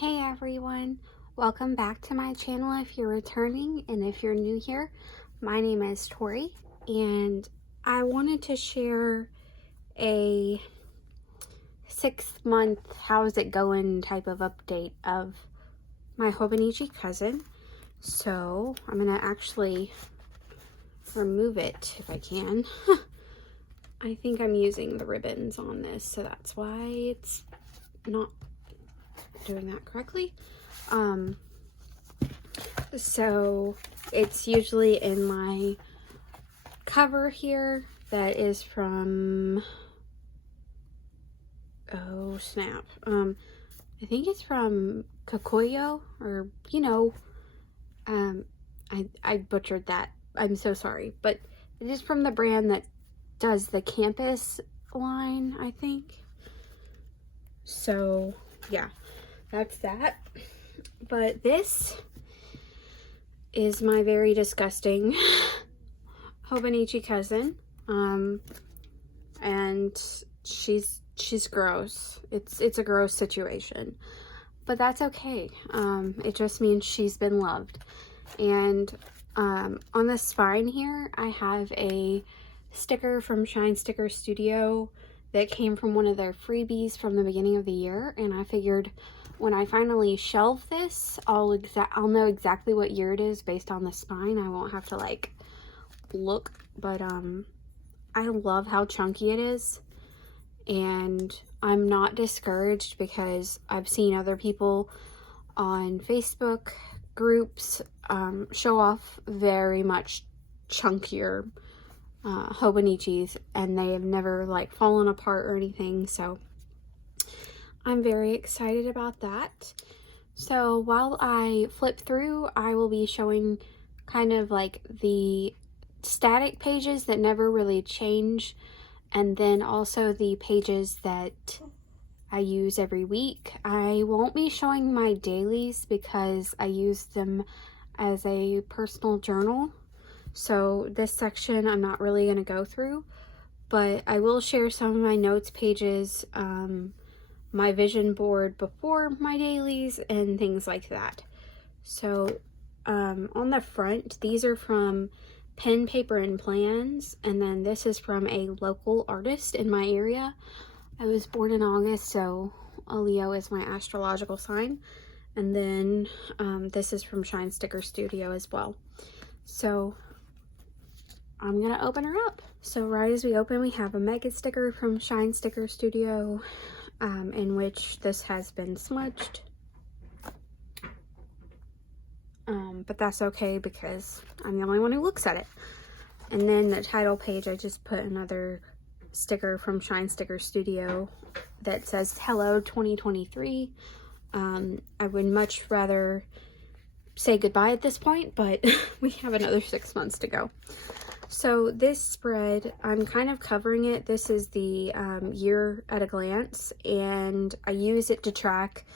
Hey everyone, welcome back to my channel if you're returning, and if you're new here, my name is Tori, and I wanted to share a 6-month how's it going type of update of my hobonichi cousin. So I'm gonna actually remove it if I can. I think I'm using the ribbons on this, so that's why it's not doing that correctly. So it's usually in my cover here that is from, oh snap, I think it's from Kokoyo, or I butchered that, I'm so sorry, but it is from the brand that does the campus line, I think. So yeah, that's that. But this is my very disgusting hobonichi cousin, and she's gross. It's a gross situation, but that's okay. It just means she's been loved. And on the spine here, I have a sticker from Shine Sticker Studio that came from one of their freebies from the beginning of the year, and I figured when I finally shelve this, I'll know exactly what year it is based on the spine. I won't have to like look, but I love how chunky it is, and I'm not discouraged because I've seen other people on Facebook groups show off very much chunkier hobonichis, and they have never like fallen apart or anything, so I'm very excited about that. So while I flip through, I will be showing kind of like the static pages that never really change, and then also the pages that I use every week. I won't be showing my dailies because I use them as a personal journal, so this section I'm not really going to go through, but I will share some of my notes pages, my vision board before my dailies, and things like that. So on the front, these are from Pen, Paper, and Plans, and then this is from a local artist in my area. I was born in August, so a Leo is my astrological sign. And then this is from Shine Sticker Studio as well. So I'm gonna open her up. So right as we open, we have a mega sticker from Shine Sticker Studio, in which this has been smudged. But that's okay because I'm the only one who looks at it. And then the title page, I just put another sticker from Shine Sticker Studio that says Hello 2023. I would much rather say goodbye at this point, but we have another 6 months to go. So this spread, I'm kind of covering it. This is the year at a glance, and I use it to track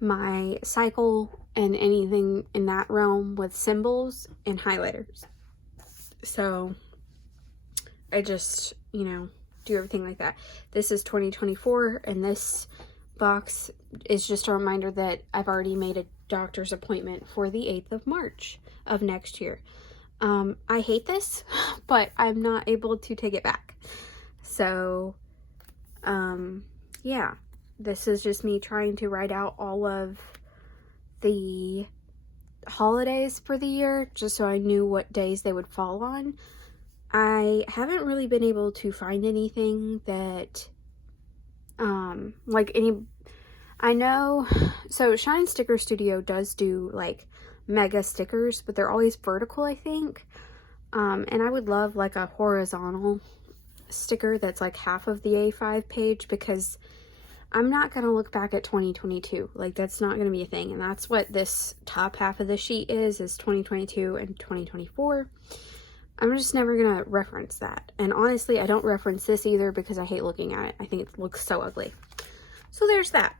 my cycle and anything in that realm with symbols and highlighters. So I just, do everything like that. This is 2024, and this box is just a reminder that I've already made a doctor's appointment for the 8th of March of next year. I hate this, but I'm not able to take it back. So, yeah, this is just me trying to write out all of the holidays for the year, just so I knew what days they would fall on. I haven't really been able to find anything that, I know, so Shine Sticker Studio does do, like, mega stickers, but they're always vertical, I think. And I would love like a horizontal sticker that's like half of the A5 page, because I'm not going to look back at 2022. Like, that's not going to be a thing. And that's what this top half of the sheet is 2022 and 2024. I'm just never going to reference that. And honestly, I don't reference this either because I hate looking at it. I think it looks so ugly. So there's that.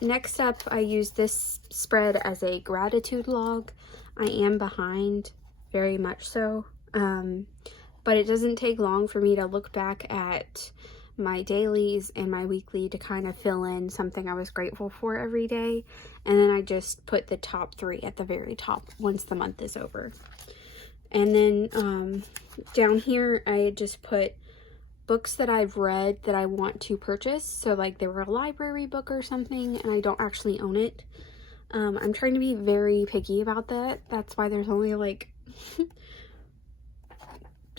Next up, I use this spread as a gratitude log. I am behind, very much so, but it doesn't take long for me to look back at my dailies and my weekly to kind of fill in something I was grateful for every day. And then I just put the top 3 at the very top once the month is over. And then down here, I just put books that I've read that I want to purchase. So like they were a library book or something and I don't actually own it. I'm trying to be very picky about that. That's why there's only like,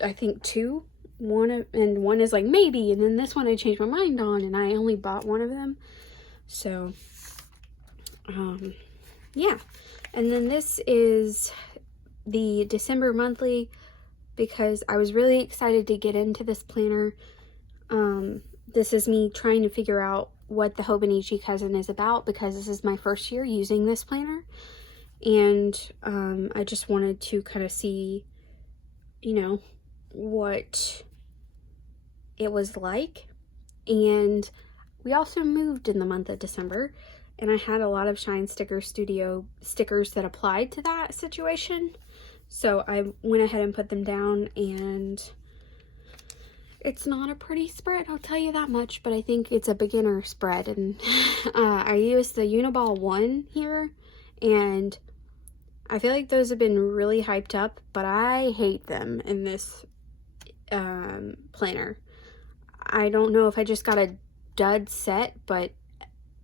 I think 2. One is like maybe, and then this one I changed my mind on and I only bought one of them. So yeah. And then this is the December monthly because I was really excited to get into this planner. This is me trying to figure out what the Hobonichi cousin is about because this is my first year using this planner. And I just wanted to kind of see, you know, what it was like. And we also moved in the month of December, and I had a lot of Shine Sticker Studio stickers that applied to that situation. So I went ahead and put them down, and it's not a pretty spread, I'll tell you that much, but I think it's a beginner spread. And I used the Uniball 1 here, and I feel like those have been really hyped up, but I hate them in this planner. I don't know if I just got a dud set, but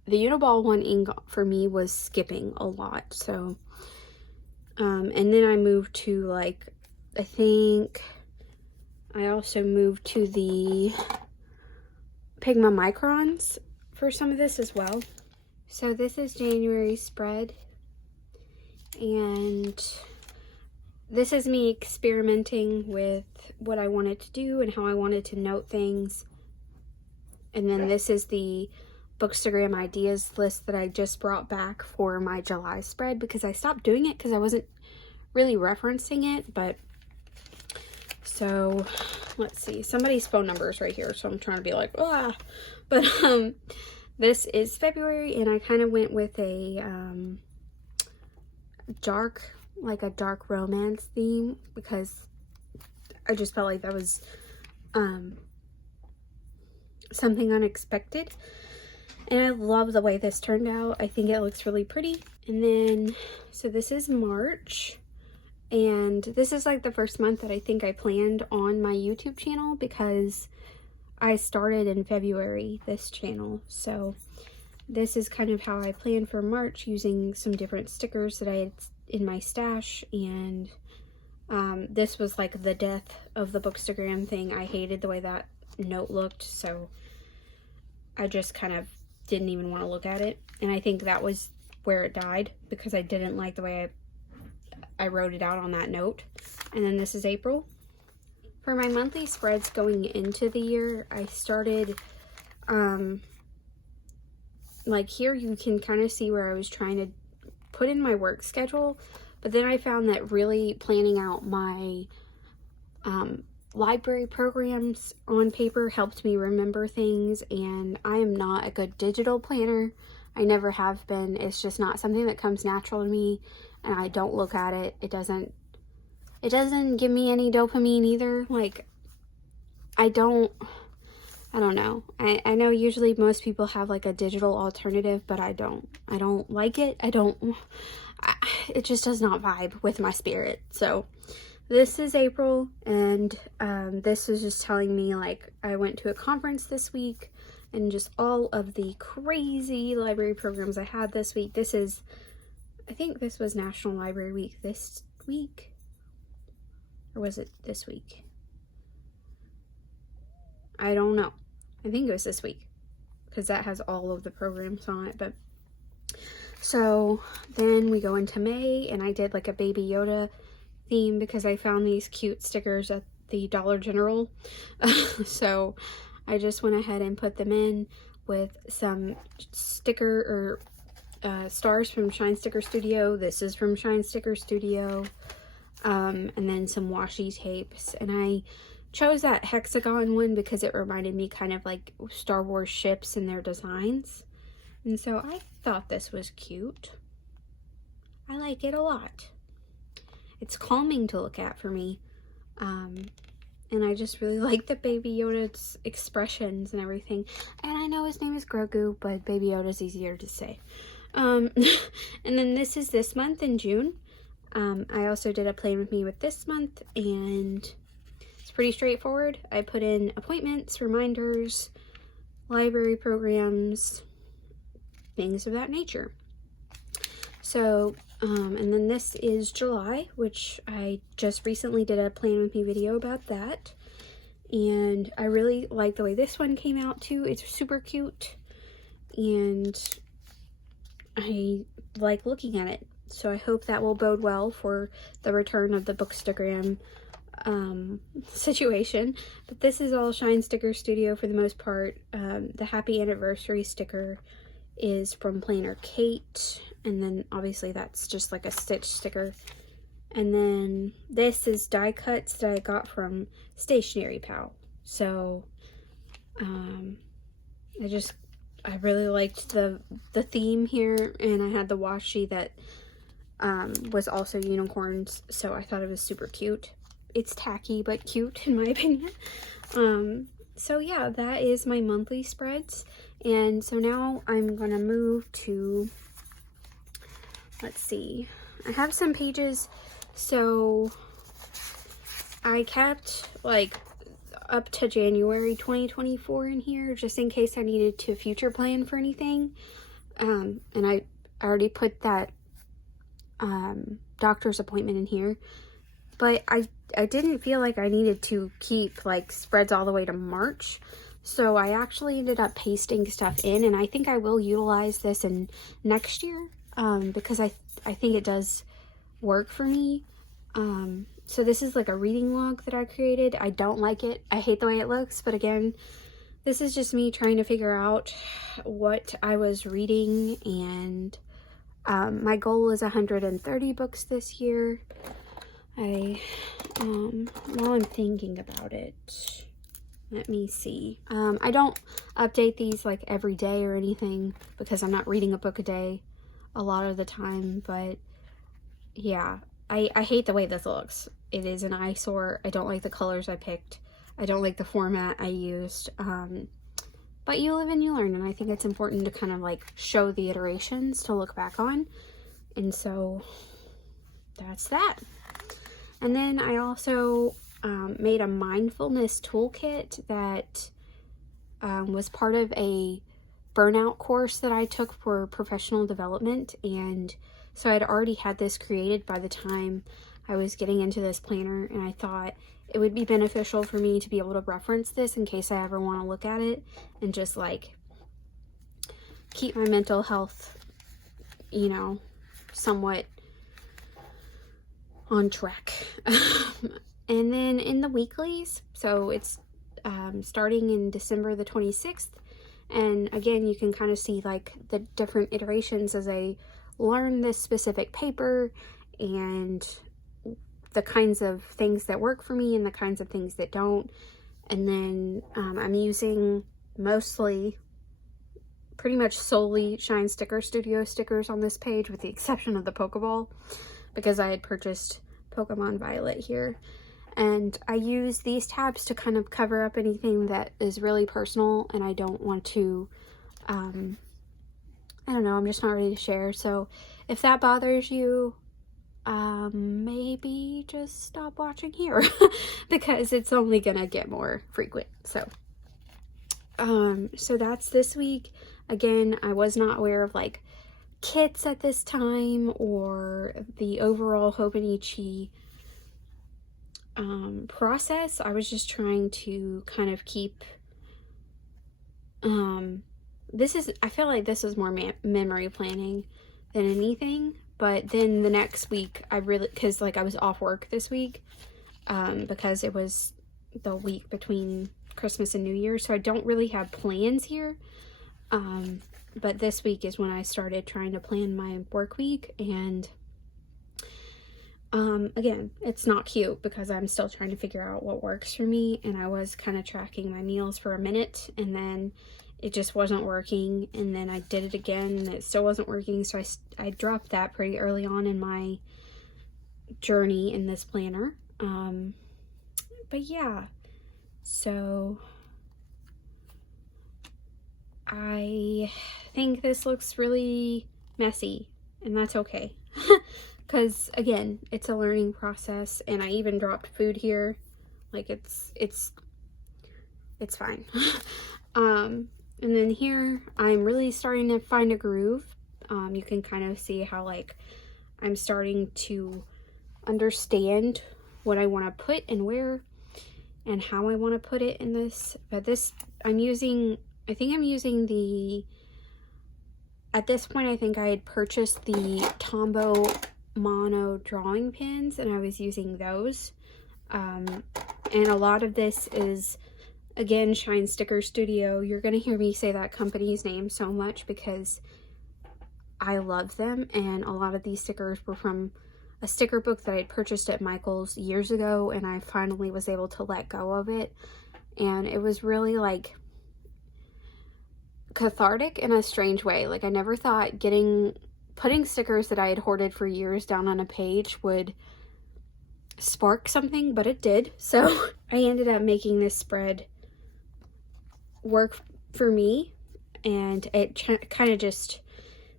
the Uniball 1 ink for me was skipping a lot. So, and then I moved to like, I think I also moved to the Pigma Microns for some of this as well. So this is January's spread, and this is me experimenting with what I wanted to do and how I wanted to note things. And then this is the Bookstagram ideas list that I just brought back for my July spread because I stopped doing it because I wasn't really referencing it. But so let's see, somebody's phone number is right here, so I'm trying to be like, ah. But this is February, and I kind of went with a dark romance theme because I just felt like that was something unexpected. And I love the way this turned out. I think it looks really pretty. And then, so this is March. And this is like the first month that I think I planned on my YouTube channel because I started in February, this channel. So this is kind of how I planned for March, using some different stickers that I had in my stash. And this was like the death of the Bookstagram thing. I hated the way that note looked, so I just kind of didn't even want to look at it. And I think that was where it died because I didn't like the way I wrote it out on that note. And then this is April. For my monthly spreads going into the year, I started like here you can kind of see where I was trying to put in my work schedule, but then I found that really planning out my library programs on paper helped me remember things, and I am not a good digital planner. I never have been. It's just not something that comes natural to me, and I don't look at it. It doesn't give me any dopamine either. Like, I don't know. I know usually most people have like a digital alternative, but I don't like it. It just does not vibe with my spirit. So this is April, and this is just telling me like I went to a conference this week and just all of the crazy library programs I had this week. I think this was National Library Week this week, or was it this week? I don't know. I think it was this week because that has all of the programs on it. But so then we go into May, and I did like a Baby Yoda theme because I found these cute stickers at the Dollar General. So I just went ahead and put them in with some sticker or stars from Shine Sticker Studio. This is from Shine Sticker Studio. And then some washi tapes. And I chose that hexagon one because it reminded me kind of like Star Wars ships and their designs. And so I thought this was cute. I like it a lot. It's calming to look at for me. and I just really like the Baby Yoda's expressions and everything. And I know his name is Grogu, but Baby Yoda's easier to say. And then this is this month in June. I also did a plan with me with this month, and it's pretty straightforward. I put in appointments, reminders, library programs, things of that nature. So, and then this is July, which I just recently did a plan with me video about that. And I really like the way this one came out too. It's super cute, and I like looking at it. So I hope that will bode well for the return of the Bookstagram situation. But this is all Shine Sticker Studio for the most part. The Happy Anniversary sticker is from Planner Kate, and then obviously that's just like a stitch sticker. And then this is die cuts that I got from Stationery Pal. So I really liked the theme here, and I had the washi that was also unicorns, so I thought it was super cute. It's tacky but cute in my opinion. So yeah, that is my monthly spreads. And so now I'm gonna move to, let's see, I have some pages. So I kept like up to January 2024 in here, just in case I needed to future plan for anything. And I already put that doctor's appointment in here, but I didn't feel like I needed to keep like spreads all the way to March. So I actually ended up pasting stuff in, and I think I will utilize this in next year, because I think it does work for me. So this is like a reading log that I created. I don't like it. I hate the way it looks, but again, this is just me trying to figure out what I was reading, and my goal is 130 books this year. While I'm thinking about it, let me see. I don't update these like every day or anything, because I'm not reading a book a day a lot of the time, but yeah, I hate the way this looks. It is an eyesore. I don't like the colors I picked. I don't like the format I used. But you live and you learn, and I think it's important to kind of like show the iterations to look back on. And so that's that. And then I also made a mindfulness toolkit that was part of a burnout course that I took for professional development. And so I'd already had this created by the time I was getting into this planner, and I thought it would be beneficial for me to be able to reference this in case I ever want to look at it and just like keep my mental health, you know, somewhat on track. And then in the weeklies, so it's starting in December the 26th, and again you can kind of see like the different iterations as I learn this specific paper and the kinds of things that work for me and the kinds of things that don't. And then I'm using mostly, pretty much solely Shine Sticker Studio stickers on this page, with the exception of the Pokeball, because I had purchased Pokemon Violet here. And I use these tabs to kind of cover up anything that is really personal and I don't want to, I don't know, I'm just not ready to share. So if that bothers you, maybe just stop watching here because it's only gonna get more frequent. So so that's this week. Again, I was not aware of like kits at this time or the overall hobonichi process. I was just trying to kind of keep I feel like this is more memory planning than anything. But then the next week, because like I was off work this week, because it was the week between Christmas and New Year, so I don't really have plans here. But this week is when I started trying to plan my work week, and again, it's not cute because I'm still trying to figure out what works for me, and I was kind of tracking my meals for a minute, and then it just wasn't working, and then I did it again and it still wasn't working, so I dropped that pretty early on in my journey in this planner. But yeah, So I think this looks really messy, and that's okay. Because again, it's a learning process, and I even dropped food here. Like it's fine. And then here I'm really starting to find a groove. You can kind of see how like I'm starting to understand what I want to put and where and how I want to put it in this. But this I think I'm using the, at this point I think I had purchased the Tombow mono drawing pins, and I was using those. And a lot of this is, again, Shine Sticker Studio. You're going to hear me say that company's name so much because I love them, and a lot of these stickers were from a sticker book that I had purchased at Michael's years ago, and I finally was able to let go of it. And it was really like cathartic in a strange way. Like I never thought putting stickers that I had hoarded for years down on a page would spark something, but it did. So I ended up making this spread work for me, and it kind of just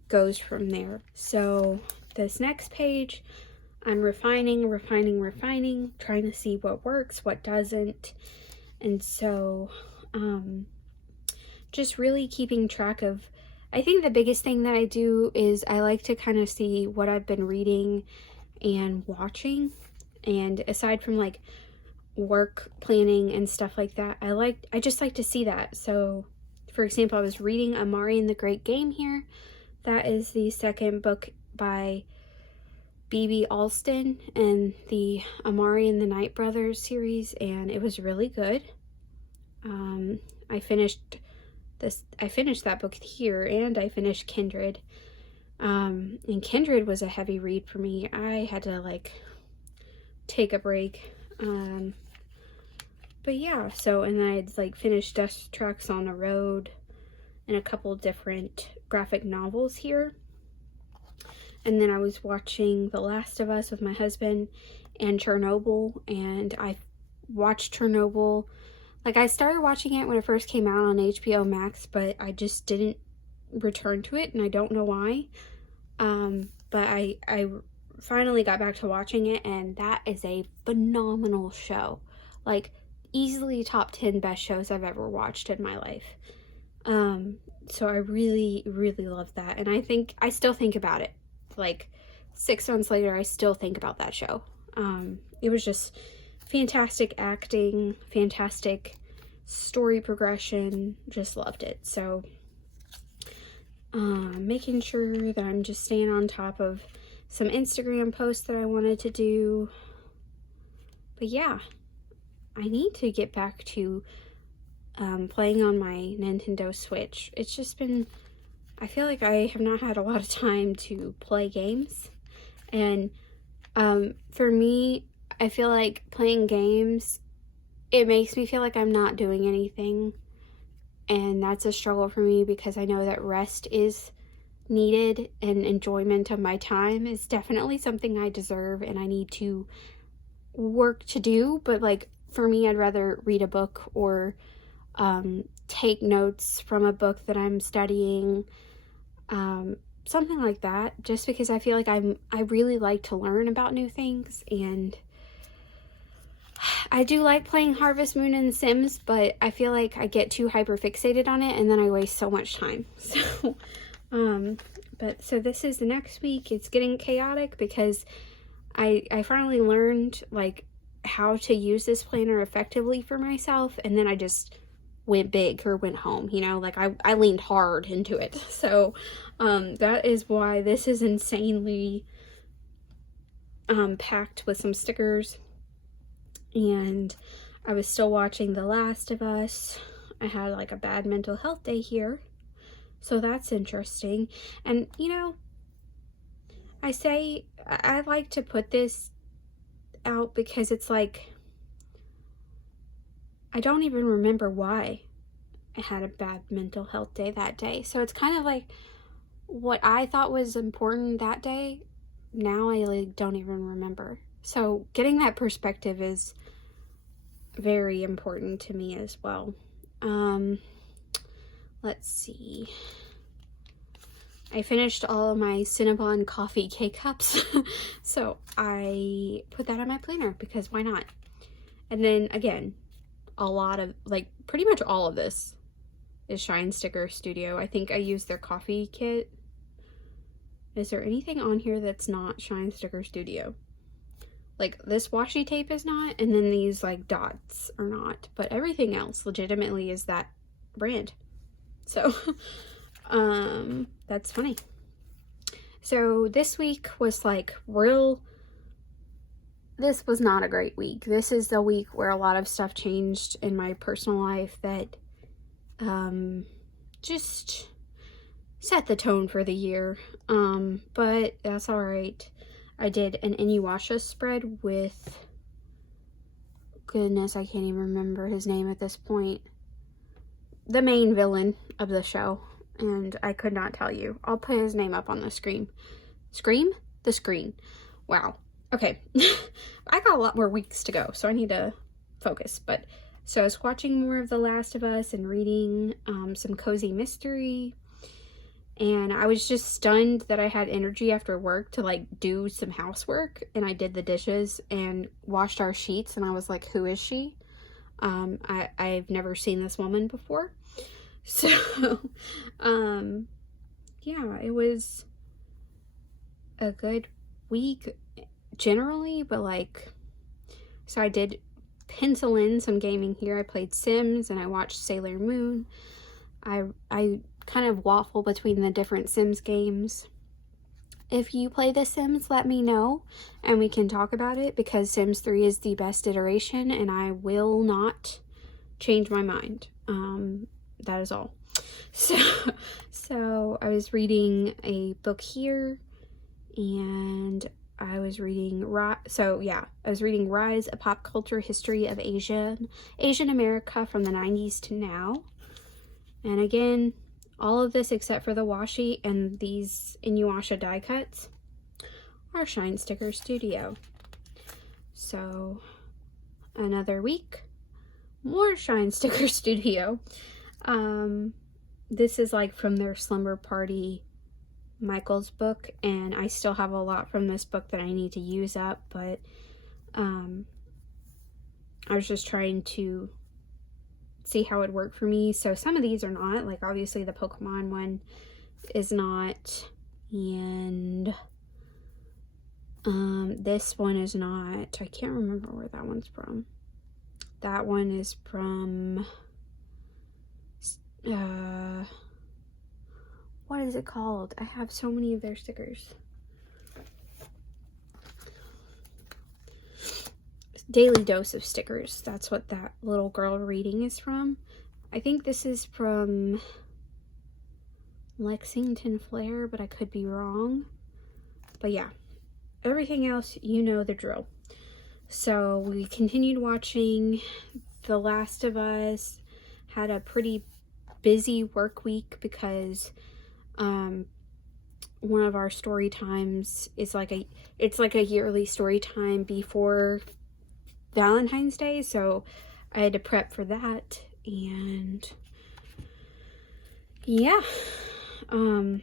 goes from there. So this next page, I'm refining, trying to see what works, what doesn't. And so just really keeping track of, I think the biggest thing that I do is I like to kind of see what I've been reading and watching. And aside from like work planning and stuff like that, I just like to see that. So for example, I was reading Amari and the Great Game here. That is the second book by B.B. Alston and the Amari and the Night Brothers series, and it was really good. I finished that book here, and I finished Kindred. And Kindred was a heavy read for me. I had to like take a break. But yeah, so, and I'd like finished Dust Tracks on the Road and a couple different graphic novels here. And then I was watching The Last of Us with my husband and Chernobyl, and I watched Chernobyl. Like I started watching it when it first came out on HBO Max, but I just didn't return to it, and I don't know why. But I finally got back to watching it, and that is a phenomenal show. Like easily top 10 best shows I've ever watched in my life. So I really, really love that. And I still think about it. Like 6 months later, I still think about that show. It was just fantastic acting, fantastic story progression, just loved it. So making sure that I'm just staying on top of some Instagram posts that I wanted to do. But yeah, I need to get back to playing on my Nintendo Switch. It's just been, I feel like I have not had a lot of time to play games. And for me, I feel like playing games, it makes me feel like I'm not doing anything. And that's a struggle for me because I know that rest is needed and enjoyment of my time is definitely something I deserve and I need to work to do. But like for me, I'd rather read a book or take notes from a book that I'm studying, something like that, just because I feel like I really like to learn about new things. And I do like playing Harvest Moon and Sims, but I feel like I get too hyper fixated on it and then I waste so much time. So so this is the next week. It's getting chaotic because I finally learned like how to use this planner effectively for myself, and then I just went big or went home, you know, like I leaned hard into it. So that is why this is insanely packed with some stickers. And I was still watching The Last of Us. I had like a bad mental health day here, so that's interesting. And you know, I like to put this out because it's like I don't even remember why I had a bad mental health day that day. So it's kind of like what I thought was important that day, now I like don't even remember. So getting that perspective is very important to me as well. Let's see. I finished all of my Cinnabon coffee K-Cups, so I put that on my planner because why not? And then again, a lot of, like, pretty much all of this is Shine Sticker Studio. I think I used their coffee kit. Is there anything on here that's not Shine Sticker Studio? Like, this washi tape is not, and then these, like, dots are not. But everything else legitimately is that brand. So, that's funny. So, this week was, like, this was not a great week. This is the week where a lot of stuff changed in my personal life that, just set the tone for the year. But that's alright. I did an Inuyasha spread with, goodness, I can't even remember his name at this point. The main villain of the show, and I could not tell you. I'll put his name up on the screen. The screen. Wow. Okay. I got a lot more weeks to go, so I need to focus. But so I was watching more of The Last of Us and reading some cozy mystery. And I was just stunned that I had energy after work to, like, do some housework. And I did the dishes and washed our sheets. And I was like, who is she? I've never seen this woman before. So, yeah, it was a good week generally. But, like, so I did pencil in some gaming here. I played Sims and I watched Sailor Moon. I kind of waffle between the different Sims games. If you play The Sims, let me know and we can talk about it, because Sims 3 is the best iteration and I will not change my mind. That is all. So I was reading a book here, and I was reading I was reading Rise: A Pop Culture History of Asian America from the 90s to now. And again, all of this except for the washi and these Inuyasha die cuts are Shine Sticker Studio. So, another week, more Shine Sticker Studio. This is like from their Slumber Party Michael's book, and I still have a lot from this book that I need to use up, but I was just trying to see how it worked for me. So some of these are not, like obviously the Pokemon one is not, and this one is not. I can't remember where that one's from. That one is from what is it called? I have so many of their stickers. Daily Dose of Stickers. That's what that little girl reading is from. I think this is from Lexington Flair, but I could be wrong. But yeah, everything else, you know the drill. So we continued watching The Last of Us. Had a pretty busy work week because one of our story times is like a yearly story time before Valentine's Day, so I had to prep for that. And yeah, I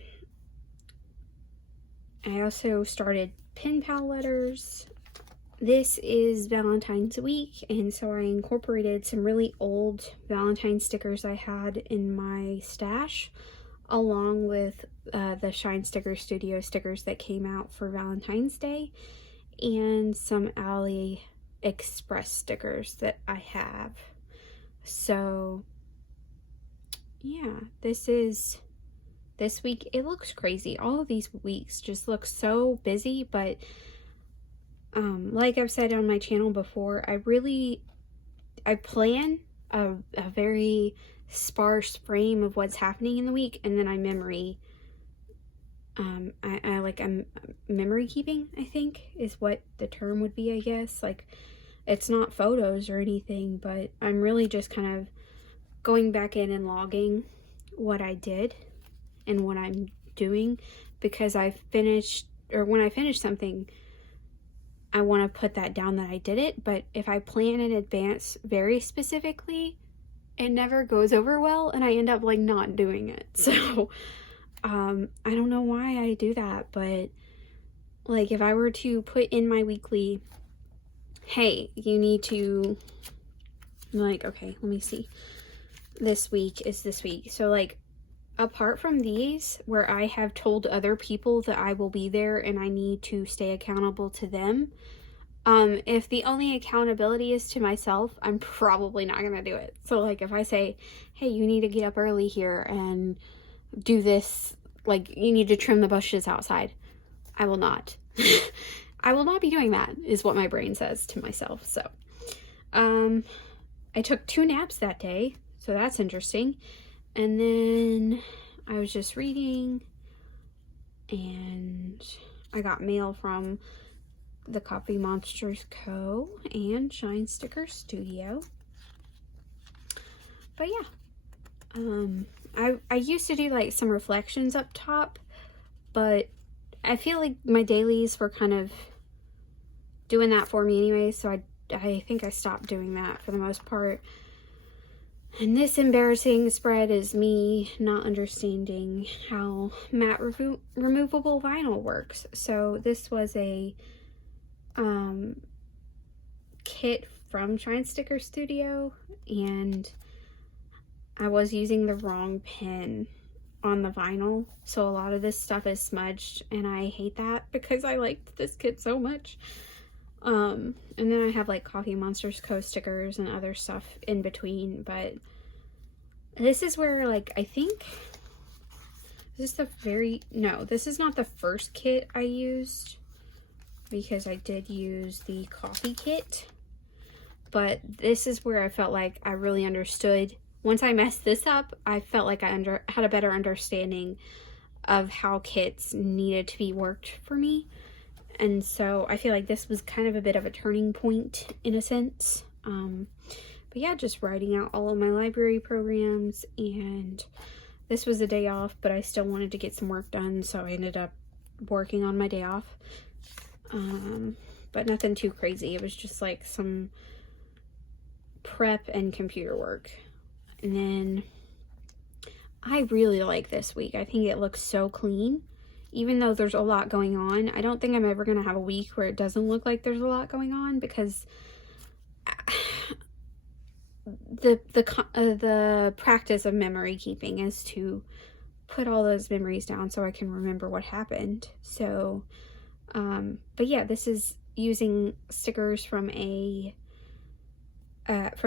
also started pen pal letters. This is Valentine's week, and so I incorporated some really old Valentine stickers I had in my stash, along with the Shine Sticker Studio stickers that came out for Valentine's Day, and some AliExpress stickers that I have. So yeah, this week. It looks crazy. All of these weeks just look so busy, but like I've said on my channel before, I plan a very sparse frame of what's happening in the week, and then I memory I'm memory keeping, I think is what the term would be, I guess. Like, it's not photos or anything, but I'm really just kind of going back in and logging what I did and what I'm doing, because when I finish something, I want to put that down that I did it. But if I plan in advance very specifically, it never goes over well, and I end up like not doing it. So I don't know why I do that, but like if I were to put in my weekly, hey, you need to, like, okay, let me see, this week is this week. So like, apart from these where I have told other people that I will be there and I need to stay accountable to them, if the only accountability is to myself, I'm probably not gonna do it. So like if I say, hey, you need to get up early here and do this, like you need to trim the bushes outside, I will not. I will not be doing that, is what my brain says to myself. So I took 2 naps that day, so that's interesting. And then I was just reading, and I got mail from the Coffee Monsters Co. and Shine Sticker Studio. But yeah, I used to do like some reflections up top, but I feel like my dailies were kind of doing that for me anyway, so I think I stopped doing that for the most part. And this embarrassing spread is me not understanding how matte removable vinyl works. So this was a kit from Shine Sticker Studio, and I was using the wrong pen on the vinyl, so a lot of this stuff is smudged, and I hate that because I liked this kit so much. And then I have like Coffee Monsters Co. stickers and other stuff in between, but this is where, like, I think this is this is not the first kit I used, because I did use the coffee kit, but this is where I felt like I really understood. Once I messed this up, I felt like I had a better understanding of how kits needed to be worked for me. And so I feel like this was kind of a bit of a turning point in a sense. But yeah, just writing out all of my library programs, and this was a day off, but I still wanted to get some work done, so I ended up working on my day off. But nothing too crazy. It was just like some prep and computer work. And then I really like this week. I think it looks so clean. Even though there's a lot going on, I don't think I'm ever going to have a week where it doesn't look like there's a lot going on, because the practice of memory keeping is to put all those memories down so I can remember what happened. So, but yeah, this is using stickers from from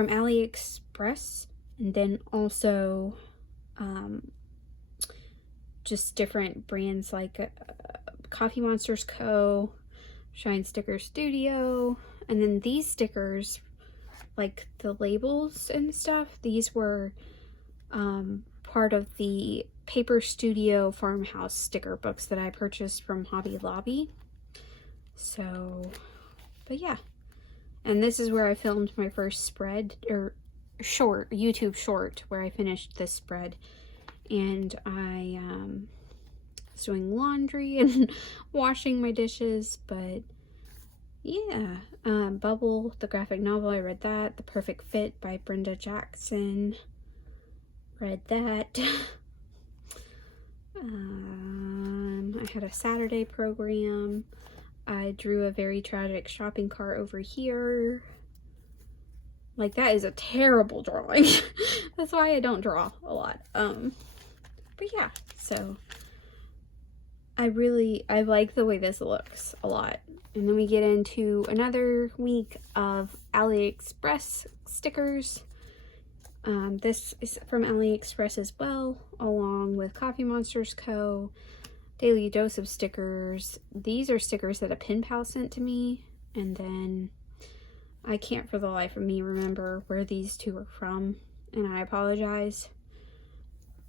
AliExpress, and then also just different brands like Coffee Monsters Co., Shine Sticker Studio, and then these stickers, like the labels and stuff, these were part of the Paper Studio Farmhouse sticker books that I purchased from Hobby Lobby. So, but yeah. And this is where I filmed my first spread, or YouTube short, where I finished this spread. And I was doing laundry and washing my dishes, but yeah. Bubble, the graphic novel, I read that. The Perfect Fit by Brenda Jackson, read that. I had a Saturday program. I drew a very tragic shopping cart over here. Like, that is a terrible drawing. That's why I don't draw a lot. But yeah, so I like the way this looks a lot. And then we get into another week of AliExpress stickers. This is from AliExpress as well, along with Coffee Monsters Co., Daily Dose of stickers. These are stickers that a pen pal sent to me, and then I can't for the life of me remember where these two are from, and I apologize.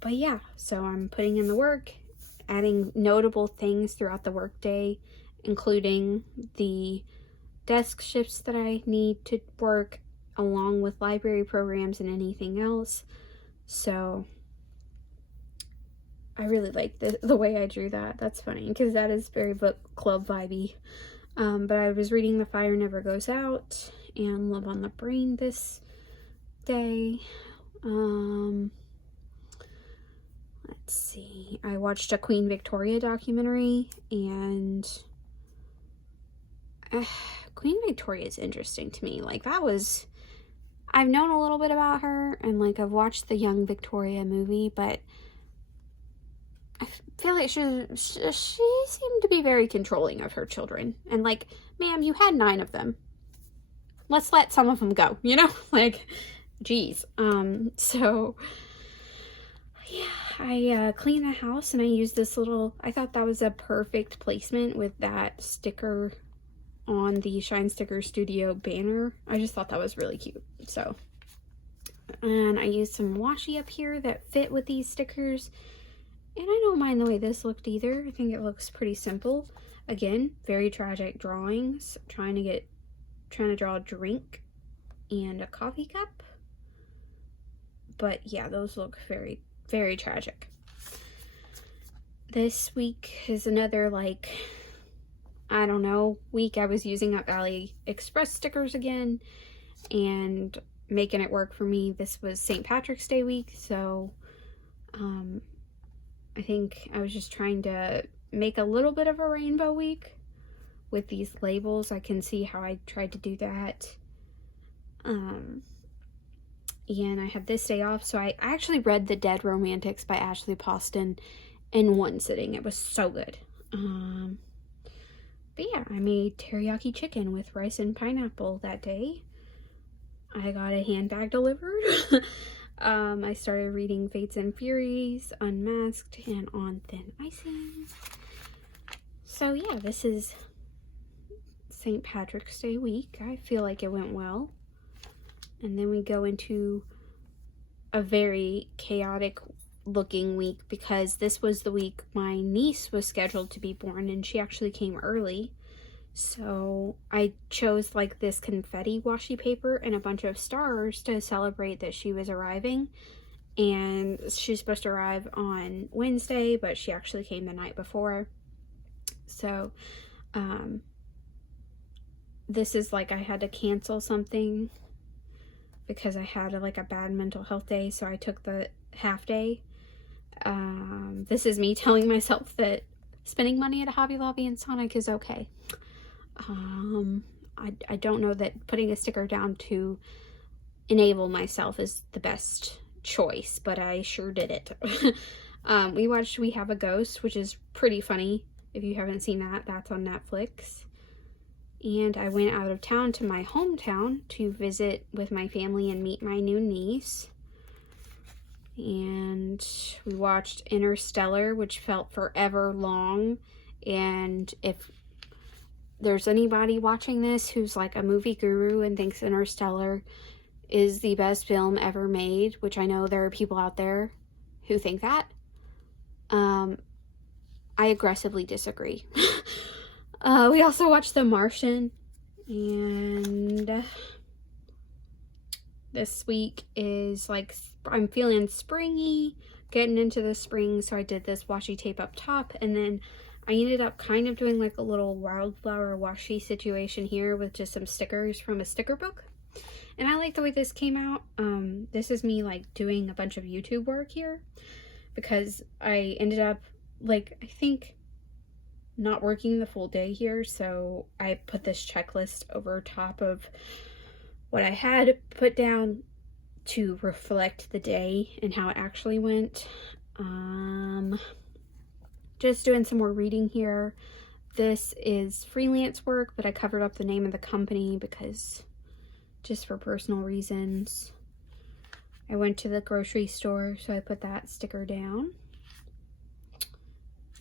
But yeah, so I'm putting in the work, adding notable things throughout the workday, including the desk shifts that I need to work, along with library programs and anything else. So I really like the way I drew that. That's funny, because that is very book club vibey. But I was reading The Fire Never Goes Out and Love on the Brain this day. Let's see. I watched a Queen Victoria documentary, and Queen Victoria is interesting to me. Like, I've known a little bit about her, and like I've watched the Young Victoria movie, but I feel like she seemed to be very controlling of her children. And like, ma'am, you had 9 of them. Let's let some of them go, you know? Like, geez. So yeah, I cleaned the house, and I used this little, I thought that was a perfect placement with that sticker on the Shine Sticker Studio banner. I just thought that was really cute. So, and I used some washi up here that fit with these stickers, and I don't mind the way this looked either. I think it looks pretty simple. Again, very tragic drawings. Trying to draw a drink and a coffee cup, but yeah, those look very, very tragic. This week is another, like, I don't know, week I was using up AliExpress stickers again and making it work for me. This was St. Patrick's Day week, so I think I was just trying to make a little bit of a rainbow week with these labels. I can see how I tried to do that. And I had this day off, so I actually read The Dead Romantics by Ashley Poston in one sitting. It was so good. But yeah, I made teriyaki chicken with rice and pineapple that day. I got a handbag delivered. I started reading Fates and Furies, Unmasked, and On Thin Icing. So yeah, this is St. Patrick's Day week. I feel like it went well. And then we go into a very chaotic looking week, because this was the week my niece was scheduled to be born, and she actually came early. So I chose like this confetti washi paper and a bunch of stars to celebrate that she was arriving. And she's supposed to arrive on Wednesday, but she actually came the night before. So this is like, I had to cancel something because I had like a bad mental health day, so I took the half day. This is me telling myself that spending money at a Hobby Lobby and Sonic is okay. I don't know that putting a sticker down to enable myself is the best choice, but I sure did it. We watched We Have a Ghost, which is pretty funny. If you haven't seen that, that's on Netflix. And I went out of town to my hometown to visit with my family and meet my new niece. And we watched Interstellar, which felt forever long. And if there's anybody watching this who's like a movie guru and thinks Interstellar is the best film ever made, which I know there are people out there who think that, I aggressively disagree. We also watched The Martian, and this week is like, I'm feeling springy, getting into the spring, so I did this washi tape up top, and then I ended up kind of doing like a little wildflower washi situation here with just some stickers from a sticker book. And I like the way this came out. This is me like doing a bunch of YouTube work here, because I ended up like, I think, not working the full day here, so I put this checklist over top of what I had put down to reflect the day and how it actually went. Just doing some more reading here. This is freelance work, but I covered up the name of the company because just for personal reasons. I went to the grocery store, so I put that sticker down.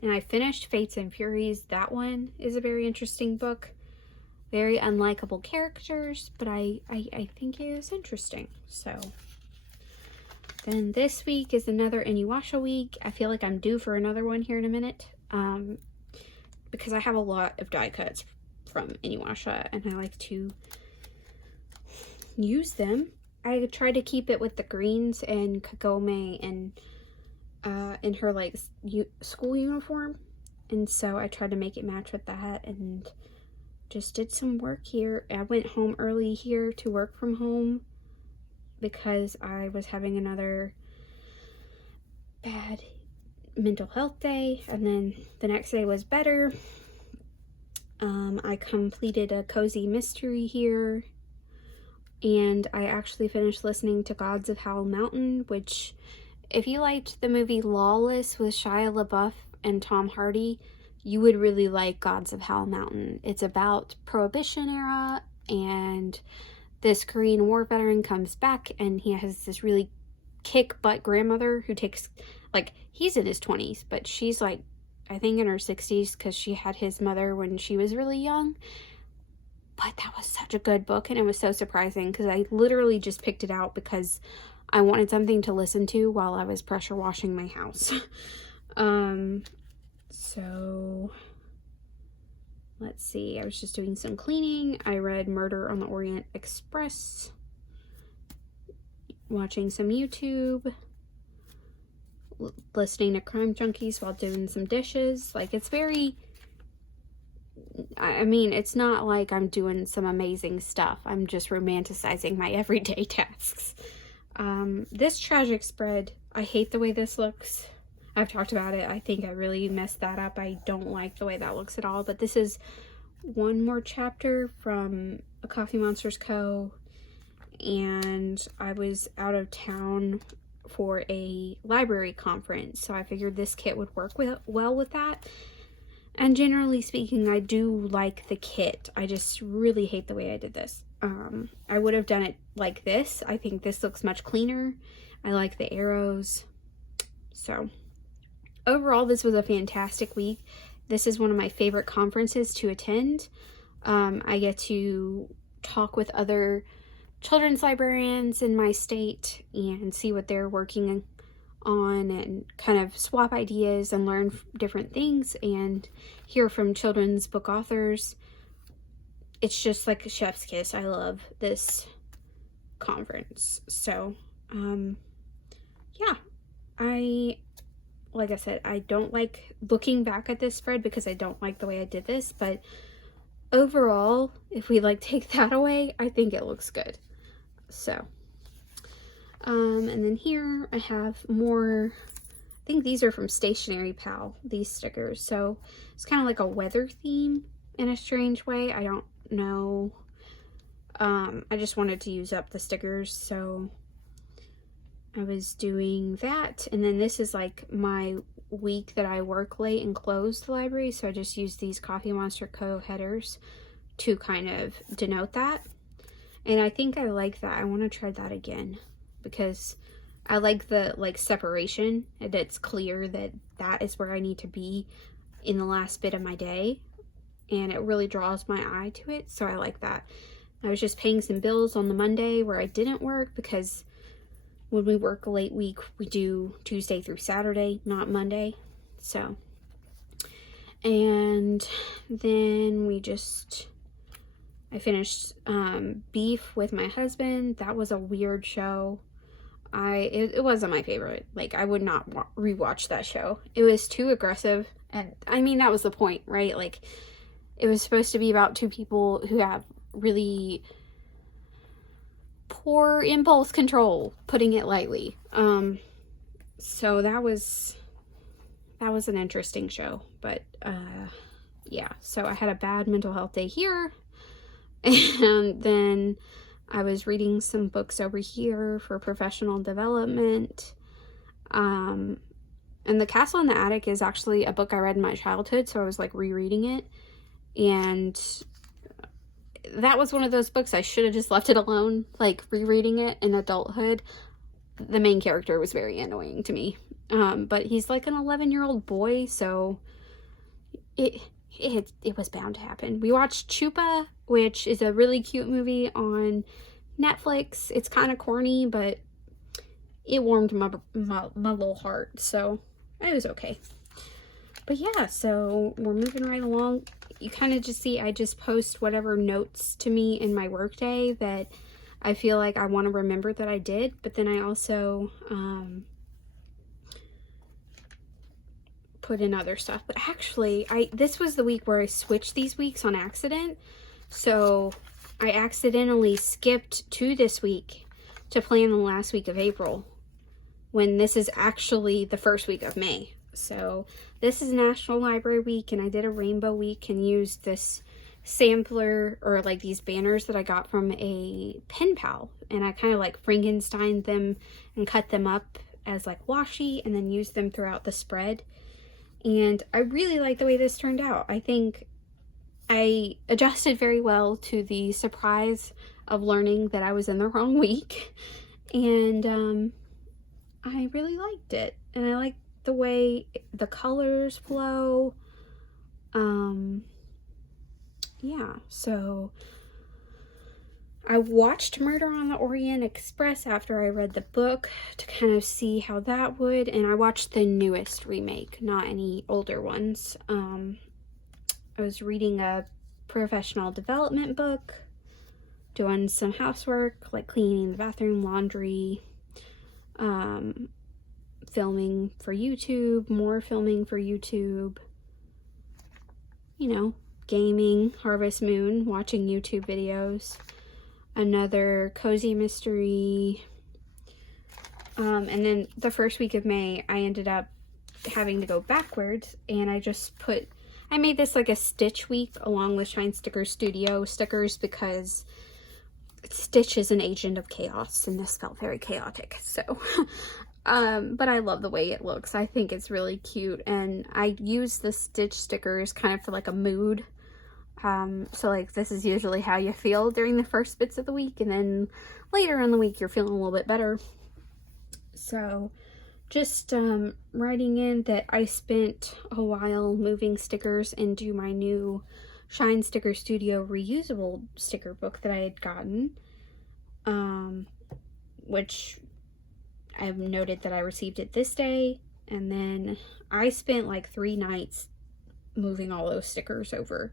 And I finished Fates and Furies. That one is a very interesting book. Very unlikable characters, but I think it is interesting. So then this week is another Inuyasha week. I feel like I'm due for another one here in a minute, because I have a lot of die cuts from Inuyasha and I like to use them. I try to keep it with the greens and Kagome and in her like school uniform, and so I tried to make it match with that, and just did some work here. I went home early here to work from home because I was having another bad mental health day, and then the next day was better. I completed a cozy mystery here, and I actually finished listening to Gods of Howell Mountain, which, if you liked the movie Lawless with Shia LaBeouf and Tom Hardy, you would really like Gods of Howell Mountain. It's about Prohibition era, and this Korean War veteran comes back, and he has this really kick-butt grandmother who takes, like, he's in his 20s, but she's, like, I think in her 60s, because she had his mother when she was really young. But that was such a good book, and it was so surprising, because I literally just picked it out because I wanted something to listen to while I was pressure washing my house. So let's see, I was just doing some cleaning. I read Murder on the Orient Express, watching some YouTube, listening to Crime Junkies while doing some dishes. Like, it's very, I mean, it's not like I'm doing some amazing stuff. I'm just romanticizing my everyday tasks. This tragic spread, I hate the way this looks. I've talked about it. I think I really messed that up. I don't like the way that looks at all. But this is one more chapter from A Coffee Monsters Co. And I was out of town for a library conference, so I figured this kit would work well with that. And generally speaking, I do like the kit. I just really hate the way I did this. I would have done it like this. I think this looks much cleaner. I like the arrows. So overall, this was a fantastic week. This is one of my favorite conferences to attend. I get to talk with other children's librarians in my state and see what they're working on, and kind of swap ideas and learn different things and hear from children's book authors. It's just like a chef's kiss. I love this conference. So, yeah, like I said, I don't like looking back at this spread because I don't like the way I did this, but overall, if we like take that away, I think it looks good. So, and then here I have more, I think these are from Stationery Pal, these stickers. So it's kind of like a weather theme in a strange way. I don't know. I just wanted to use up the stickers, so I was doing that. And then this is like my week that I work late and close the library, so I just use these Coffee Monster Co. headers to kind of denote that. And I think I like that. I want to try that again because I like the separation, and it's clear that that is where I need to be in the last bit of my day, and it really draws my eye to it, so I like that. I was just paying some bills on the Monday where I didn't work, because when we work a late week, we do Tuesday through Saturday, not Monday. So, and then I finished Beef with my husband. That was a weird show. It wasn't my favorite. Like, I would not rewatch that show. It was too aggressive, and I mean, that was the point, right? Like, it was supposed to be about two people who have really poor impulse control, putting it lightly. So that was an interesting show, but yeah, so I had a bad mental health day here, and then I was reading some books over here for professional development. And The Castle in the Attic is actually a book I read in my childhood, so I was like rereading it, and that was one of those books I should have just left it alone. Like, rereading it in adulthood, the main character was very annoying to me. But he's like an 11-year-old boy, so it was bound to happen. We watched Chupa, which is a really cute movie on Netflix. It's kind of corny, but it warmed my little heart, so it was okay. But yeah, so we're moving right along. You kind of just see I just post whatever notes to me in my workday that I feel like I want to remember that I did, but then I also put in other stuff. But actually, this was the week where I switched these weeks on accident. So I accidentally skipped to this week to plan the last week of April, when this is actually the first week of May. So this is National Library Week, and I did a rainbow week and used this sampler, or like these banners that I got from a pen pal, and I kind of like Frankensteined them and cut them up as like washi and then used them throughout the spread. And I really like the way this turned out. I think I adjusted very well to the surprise of learning that I was in the wrong week, and I really liked it, and I like the way the colors flow. Yeah, so I watched Murder on the Orient Express after I read the book to kind of see how that would, and I watched the newest remake, not any older ones. I was reading a professional development book, doing some housework, like cleaning the bathroom, laundry, filming for YouTube, more filming for YouTube, you know, gaming, Harvest Moon, watching YouTube videos, another cozy mystery, and then the first week of May, I ended up having to go backwards, and I made this like a Stitch week along with Shine Sticker Studio stickers, because Stitch is an agent of chaos, and this felt very chaotic, so, but I love the way it looks. I think it's really cute, and I use the Stitch stickers kind of for like a mood. So like this is usually how you feel during the first bits of the week, and then later in the week you're feeling a little bit better. So just writing in that I spent a while moving stickers into my new Shine Sticker Studio reusable sticker book that I had gotten, which I've noted that I received it this day, and then I spent like 3 nights moving all those stickers over.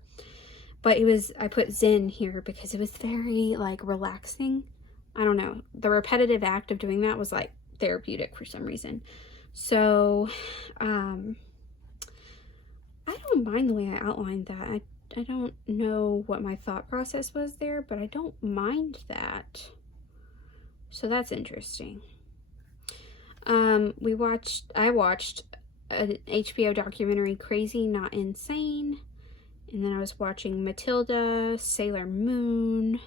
But I put Zen here because it was very like relaxing. I don't know, the repetitive act of doing that was like therapeutic for some reason. So I don't mind the way I outlined that. I don't know what my thought process was there, but I don't mind that. So that's interesting. I watched an HBO documentary, Crazy Not Insane, and then I was watching Matilda, Sailor Moon,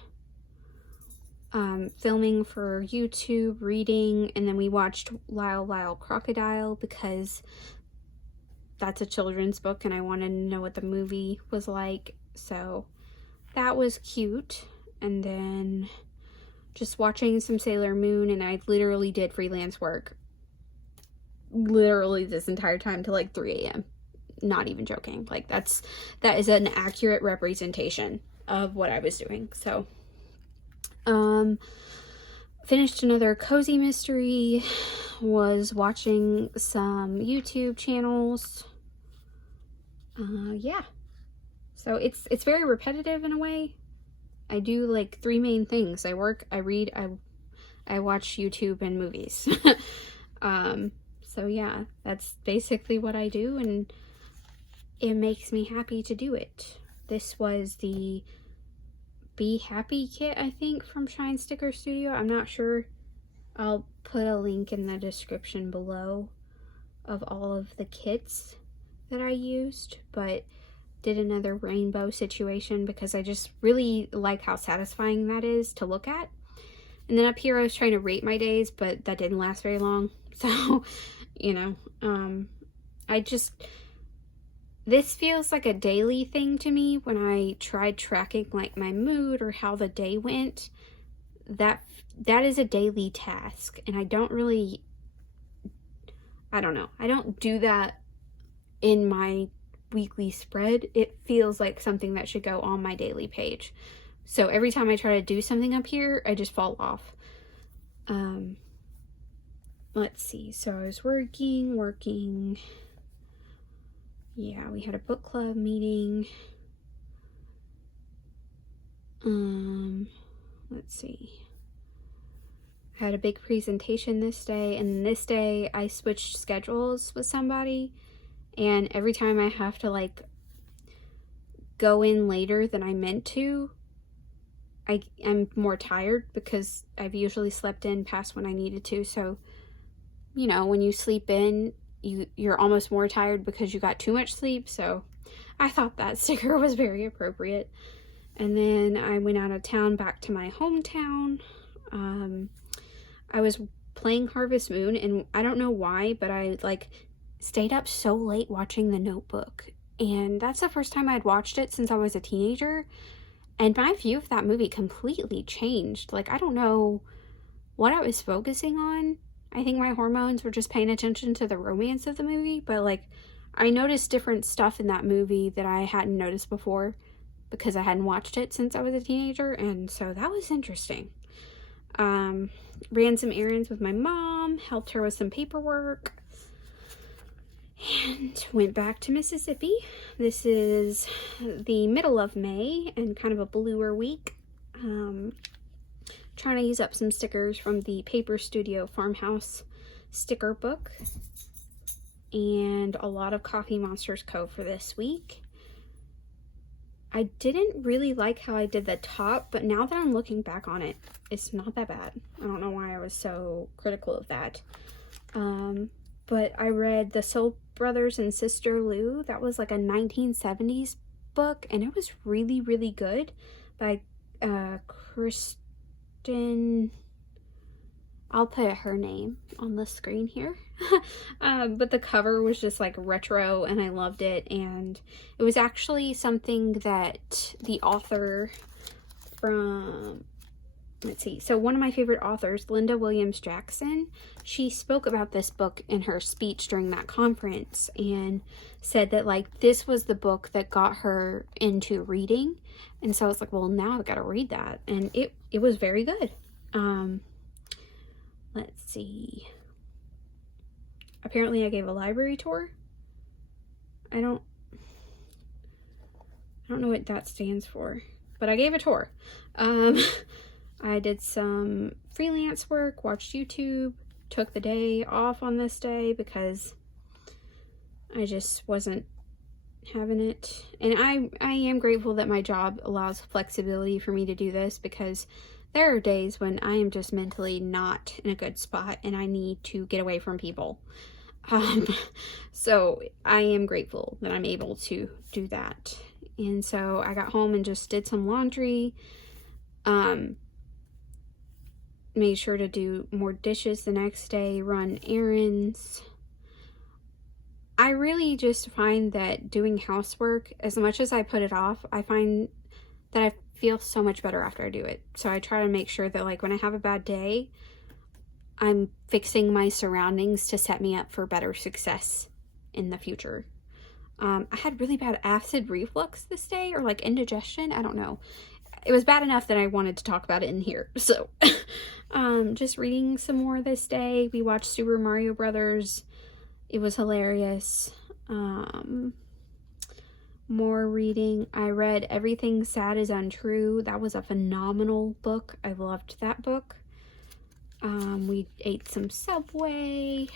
filming for YouTube, reading, and then we watched Lyle Lyle Crocodile because that's a children's book and I wanted to know what the movie was like, so that was cute. And then just watching some Sailor Moon, and I literally did freelance work literally this entire time till like 3 a.m. Not even joking. Like that is an accurate representation of what I was doing. So finished another cozy mystery, was watching some YouTube channels. Yeah, so it's very repetitive in a way. I do like 3 main things: I work, I read, I watch YouTube and movies. So yeah, that's basically what I do, and it makes me happy to do it. This was the Be Happy kit, I think, from Shine Sticker Studio. I'm not sure. I'll put a link in the description below of all of the kits that I used, but did another rainbow situation because I just really like how satisfying that is to look at. And then up here I was trying to rate my days, but that didn't last very long. So, you know, this feels like a daily thing to me. When I tried tracking like my mood or how the day went, that is a daily task, and I don't do that in my weekly spread. It feels like something that should go on my daily page. So every time I try to do something up here, I just fall off. Let's see. So I was working. Yeah, we had a book club meeting. Let's see. I had a big presentation this day, and this day I switched schedules with somebody, And every time I have to like go in later than I meant to, I'm more tired because I've usually slept in past when I needed to. So, you know, when you sleep in, you're almost more tired because you got too much sleep. So I thought that sticker was very appropriate. And then I went out of town back to my hometown. I was playing Harvest Moon, and I don't know why, but I like stayed up so late watching The Notebook. And that's the first time I'd watched it since I was a teenager. And my view of that movie completely changed. Like, I don't know what I was focusing on. I think my hormones were just paying attention to the romance of the movie, but like, I noticed different stuff in that movie that I hadn't noticed before because I hadn't watched it since I was a teenager, and so that was interesting. Ran some errands with my mom, helped her with some paperwork, and went back to Mississippi. This is the middle of May and kind of a bluer week. Trying to use up some stickers from the Paper Studio Farmhouse sticker book, and a lot of Coffee Monsters Co. for this week. I didn't really like how I did the top, but now that I'm looking back on it, it's not that bad. I don't know why I was so critical of that. But I read The Soul Brothers and Sister Lou. That was like a 1970s book, and it was really, really good by Kristen. I'll put her name on the screen here. But the cover was just like retro, and I loved it. And it was actually something that the author from, let's see, so one of my favorite authors, Linda Williams Jackson, she spoke about this book in her speech during that conference and said that like this was the book that got her into reading. And so I was like, well, now I've got to read that. And it was very good. Let's see. Apparently I gave a library tour. I don't know what that stands for, but I gave a tour. I did some freelance work, watched YouTube, took the day off on this day because I just wasn't having it. And I am grateful that my job allows flexibility for me to do this, because there are days when I am just mentally not in a good spot and I need to get away from people. So I am grateful that I'm able to do that. And so I got home and just did some laundry. Made sure to do more dishes the next day, run errands. I really just find that doing housework, as much as I put it off, I find that I feel so much better after I do it. So I try to make sure that like when I have a bad day, I'm fixing my surroundings to set me up for better success in the future. I had really bad acid reflux this day, or like indigestion. I don't know. It was bad enough that I wanted to talk about it in here. So just reading some more this day. We watched Super Mario Brothers. It was hilarious. More reading. I read Everything Sad is Untrue. That was a phenomenal book. I loved that book. We ate some Subway.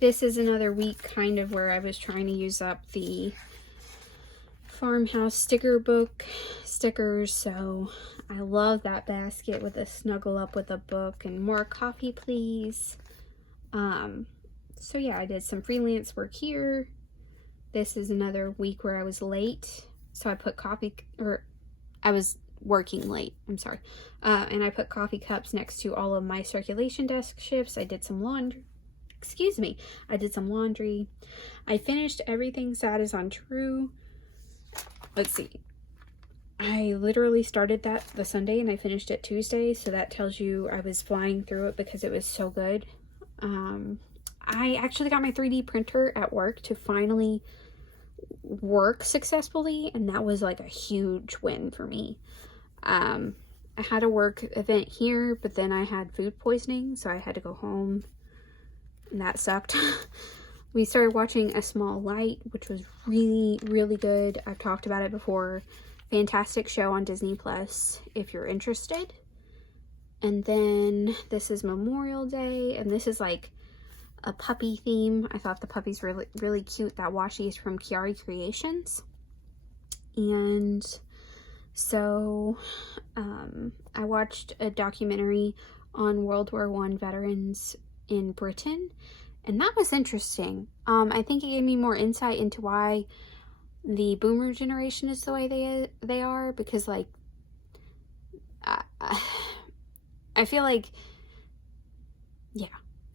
This is another week kind of where I was trying to use up the Farmhouse sticker book stickers. So I love that basket with a snuggle up with a book and more coffee, please. So yeah, I did some freelance work here. This is another week where I was late. So I put I was working late, I'm sorry. And I put coffee cups next to all of my circulation desk shifts. I did some laundry. I did some laundry. I finished Everything Sad is Untrue. Let's see. I literally started that the Sunday and I finished it Tuesday. So that tells you I was flying through it because it was so good. I actually got my 3D printer at work to finally work successfully, and that was like a huge win for me. I had a work event here, but then I had food poisoning, so I had to go home, and that sucked. We started watching A Small Light, which was really, really good. I've talked about it before. Fantastic show on Disney Plus if you're interested. And then this is Memorial Day, and this is like a puppy theme. I thought the puppy's really cute. That washi is from Kiari Creations. And so I watched a documentary on World War I veterans in Britain, and that was interesting. I think it gave me more insight into why the boomer generation is the way they are, because like I feel like, yeah,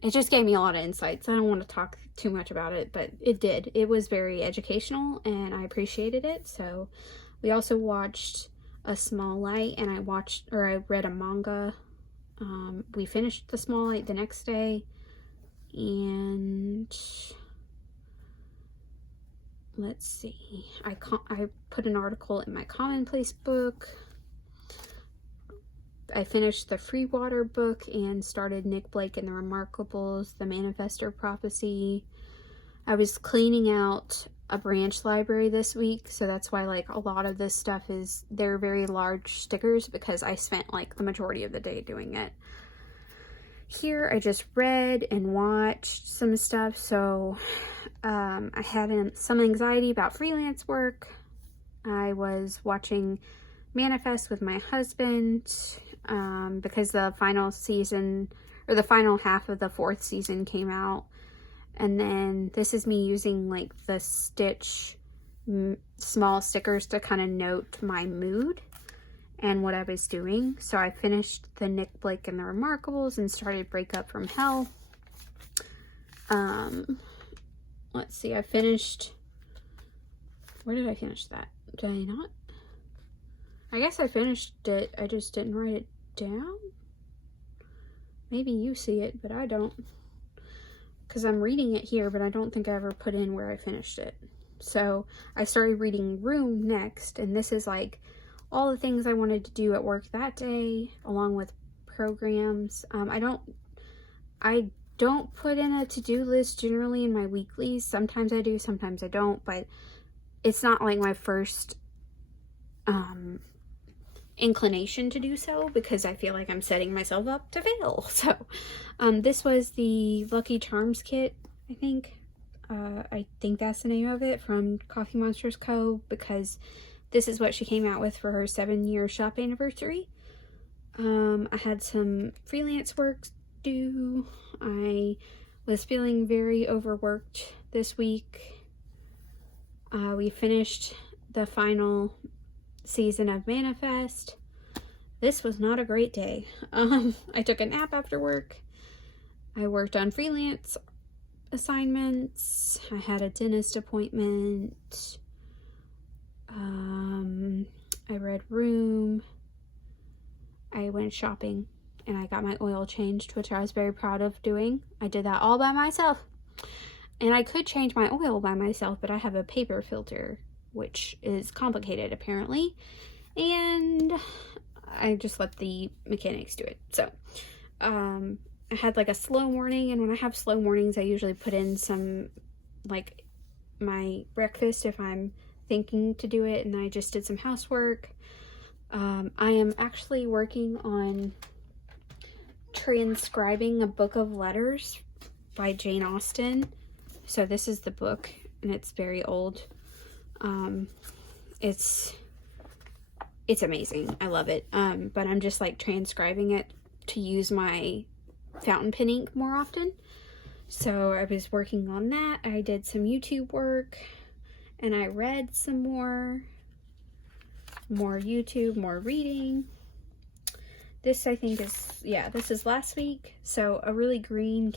it just gave me a lot of insights. I don't want to talk too much about it, but it did. It was very educational and I appreciated it. So we also watched A Small Light, and I read a manga. We finished The Small Light the next day, and let's see, I put an article in my Commonplace book. I finished the Free Water book and started Nick Blake and the Remarkables, The Manifestor Prophecy. I was cleaning out a branch library this week, so that's why like a lot of this stuff they're very large stickers, because I spent like the majority of the day doing it. Here I just read and watched some stuff, so I had some anxiety about freelance work. I was watching Manifest with my husband because the final season, or the final half of the 4th season, came out. And then this is me using like the Stitch small stickers to kind of note my mood and what I was doing. So I finished the Nick Blake and the Remarkables and started Break Up from Hell. Let's see, I finished, where did I finish that? Did I not? I guess I finished it, I just didn't write it down. Maybe you see it, but I don't. Because I'm reading it here, but I don't think I ever put in where I finished it. So I started reading Room next, and this is like all the things I wanted to do at work that day, along with programs. I don't put in a to-do list generally in my weeklies. Sometimes I do, sometimes I don't, but it's not like my first inclination to do so, because I feel like I'm setting myself up to fail. So this was the Lucky Charms kit, I think that's the name of it, from Coffee Monsters Co., because this is what she came out with for her 7-year shop anniversary. I had some freelance work due. I was feeling very overworked this week. We finished the final season of Manifest. This was not a great day. I took a nap after work. I worked on freelance assignments. I had a dentist appointment. I read Room. I went shopping and I got my oil changed, which I was very proud of doing. I did that all by myself. And I could change my oil by myself, but I have a paper filter, which is complicated apparently, and I just let the mechanics do it. So I had like a slow morning, and when I have slow mornings I usually put in some like my breakfast if I'm thinking to do it, and I just did some housework. I am actually working on transcribing a book of letters by Jane Austen. So this is the book, and it's very old. It's amazing. I love it. But I'm just like transcribing it to use my fountain pen ink more often. So I was working on that. I did some YouTube work, and I read some more YouTube, more reading. This I think is, yeah, this is last week. So a really green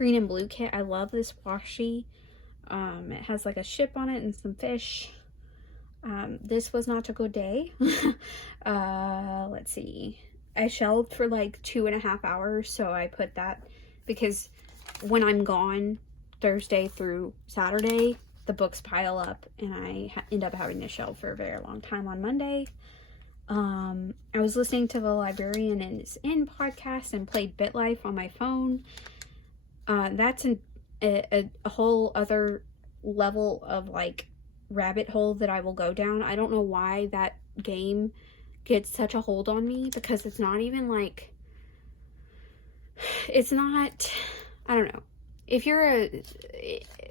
and blue kit. I love this washi. It has like a ship on it and some fish. This was not a good day. Let's see. I shelved for like 2.5 hours, so I put that because when I'm gone Thursday through Saturday, the books pile up and I end up having to shelve for a very long time on Monday. I was listening to The Librarian is In podcast and played BitLife on my phone. That's a whole other level of like rabbit hole that I will go down. I don't know why that game gets such a hold on me, because it's not even like, it's not, I don't know. if you're a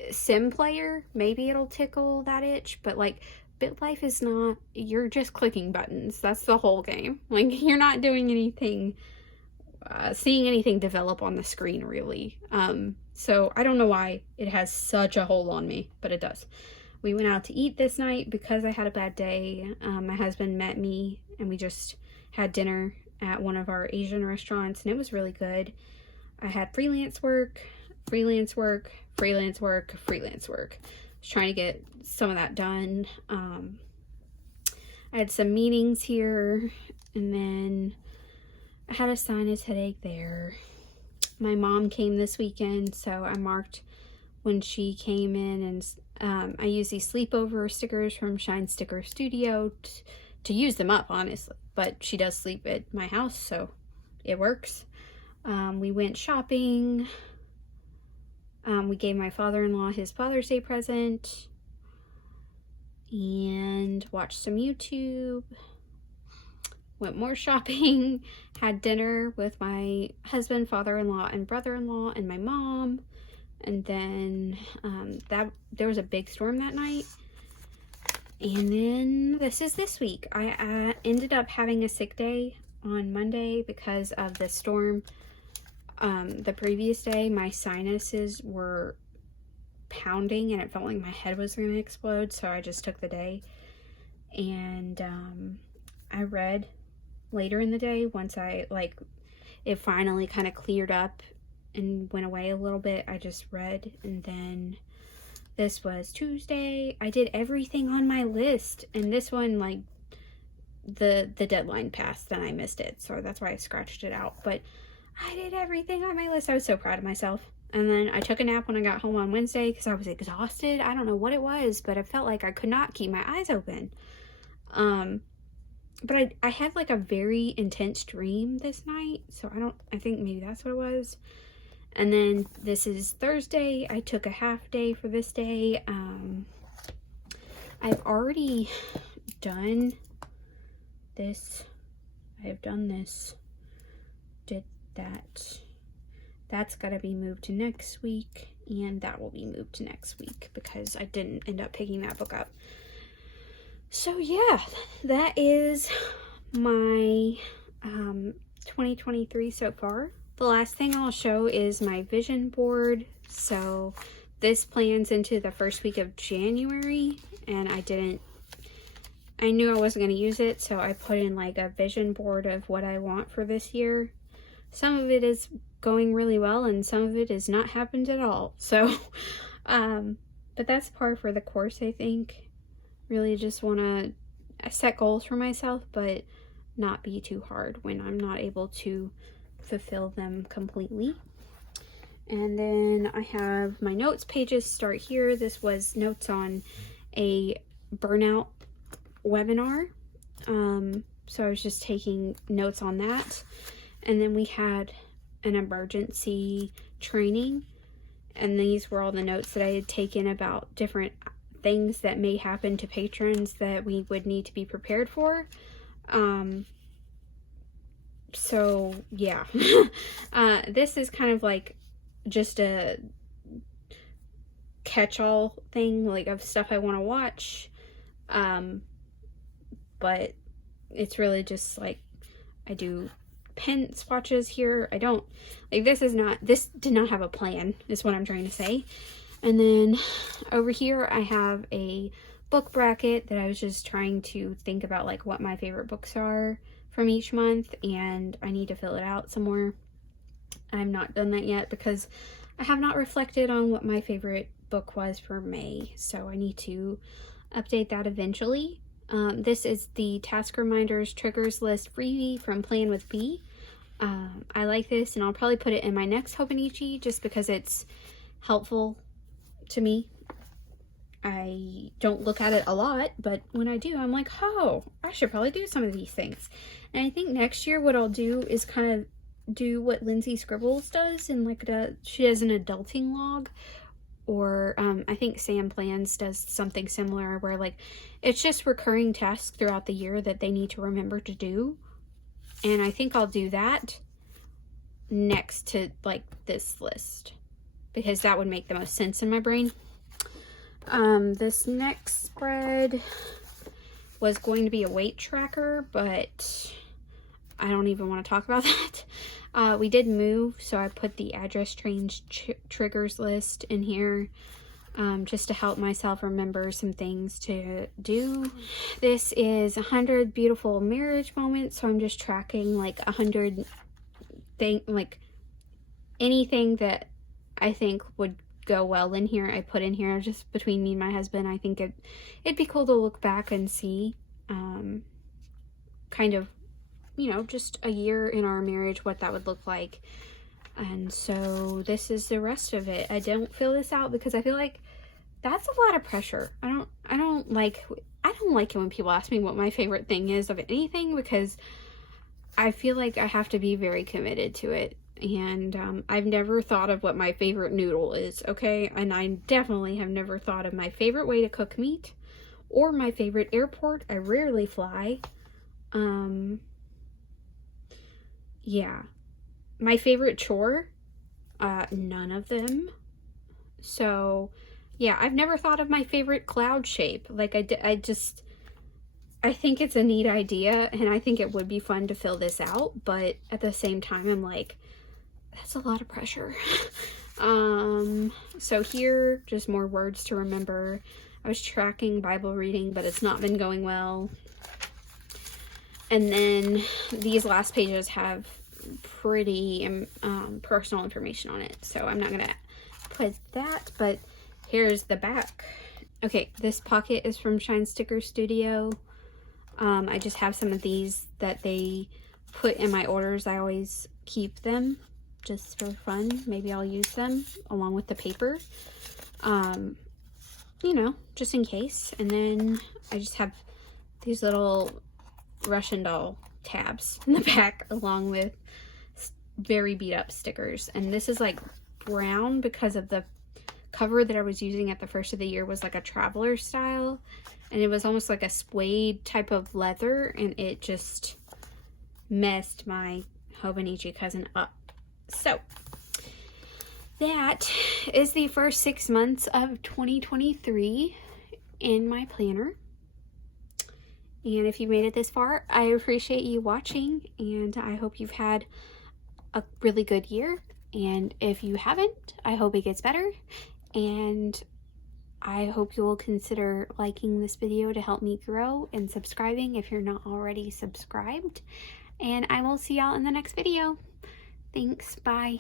sim player, maybe it'll tickle that itch, but like BitLife is not, you're just clicking buttons. That's the whole game. Like, you're not doing anything, seeing anything develop on the screen, really. So I don't know why it has such a hold on me, but it does. We went out to eat this night because I had a bad day. My husband met me and we just had dinner at one of our Asian restaurants, and it was really good. I had freelance work. I was trying to get some of that done. I had some meetings here, and then I had a sinus headache there. My mom came this weekend, so I marked when she came in, and I use these sleepover stickers from Shine Sticker Studio to use them up, honestly. But she does sleep at my house, so it works. We went shopping. We gave my father-in-law his Father's Day present and watched some YouTube, went more shopping, had dinner with my husband, father-in-law, and brother-in-law, and my mom. And then there was a big storm that night. And then this week. I ended up having a sick day on Monday because of the storm. The previous day, my sinuses were pounding and it felt like my head was going to explode, so I just took the day. And I read later in the day, once it finally kind of cleared up and went away a little bit. I just read, and then this was Tuesday. I did everything on my list, and this one, like, the deadline passed and I missed it, so that's why I scratched it out. But I did everything on my list. I was so proud of myself. And then I took a nap when I got home on Wednesday because I was exhausted. I don't know what it was, but I felt like I could not keep my eyes open. But I had like a very intense dream this night, so I think maybe that's what it was. And then this is Thursday. I took a half day for this day. I've already done this. Did that. That's got to be moved to next week, and that will be moved to next week because I didn't end up picking that book up. So yeah, that is my 2023 so far. The last thing I'll show is my vision board. So this plans into the first week of January, and I knew I wasn't going to use it, so I put in like a vision board of what I want for this year. Some of it is going really well, and some of it has not happened at all. So, but that's par for the course, I think. Really just want to set goals for myself, but not be too hard when I'm not able to fulfill them completely. And then I have my notes pages start here. This was notes on a burnout webinar. So I was just taking notes on that. And then we had an emergency training, and these were all the notes that I had taken about different things that may happen to patrons that we would need to be prepared for. So yeah, this is kind of like just a catch-all thing, like of stuff I want to watch. But it's really just like I do pen swatches here. I don't like this did not have a plan, is what I'm trying to say. And then over here I have a book bracket that I was just trying to think about like what my favorite books are from each month, and I need to fill it out some more. I'm not done that yet because I have not reflected on what my favorite book was for May, so I need to update that eventually. This is the Task Reminders Triggers List freebie from Plan with B. I like this, and I'll probably put it in my next hobonichi just because it's helpful to me. I don't look at it a lot, but when I do, I'm like, oh, I should probably do some of these things. And I think next year what I'll do is kind of do what Lindsay Scribbles does, and like she has an adulting log, or I think Sam Plans does something similar where like it's just recurring tasks throughout the year that they need to remember to do. And I think I'll do that next to like this list. because that would make the most sense in my brain. This next spread was going to be a weight tracker, but I don't even want to talk about that. We did move, so I put the address change triggers list in here, just to help myself remember some things to do. This is 100 beautiful marriage moments, so I'm just tracking like 100 like anything that I think would go well in here, I put in here just between me and my husband. I think it'd be cool to look back and see, kind of, you know, just a year in our marriage, what that would look like. And so this is the rest of it. I don't fill this out because I feel like that's a lot of pressure. I don't like it when people ask me what my favorite thing is of anything, because I feel like I have to be very committed to it. And I've never thought of what my favorite noodle is, okay? And I definitely have never thought of my favorite way to cook meat or my favorite airport. I rarely fly. Yeah. My favorite chore? None of them. So, yeah, I've never thought of my favorite cloud shape. Like, I think it's a neat idea, and I think it would be fun to fill this out, but at the same time, I'm like, that's a lot of pressure. So here, just more words to remember. I was tracking Bible reading, but it's not been going well. And then these last pages have pretty personal information on it, so I'm not gonna put that, but here's the back. Okay, this pocket is from Shine Sticker Studio. I just have some of these that they put in my orders. I always keep them just for fun. Maybe I'll use them along with the paper, you know, just in case. And then I just have these little Russian doll tabs in the back along with very beat up stickers. And this is like brown because of the cover that I was using at the first of the year was like a traveler style, and it was almost like a suede type of leather, and it just messed my hobonichi cousin up. So that is the first 6 months of 2023 in my planner. And if you made it this far, I appreciate you watching, and I hope you've had a really good year. And if you haven't, I hope it gets better. And I hope you will consider liking this video to help me grow, and subscribing if you're not already subscribed. And I will see y'all in the next video. Thanks, bye.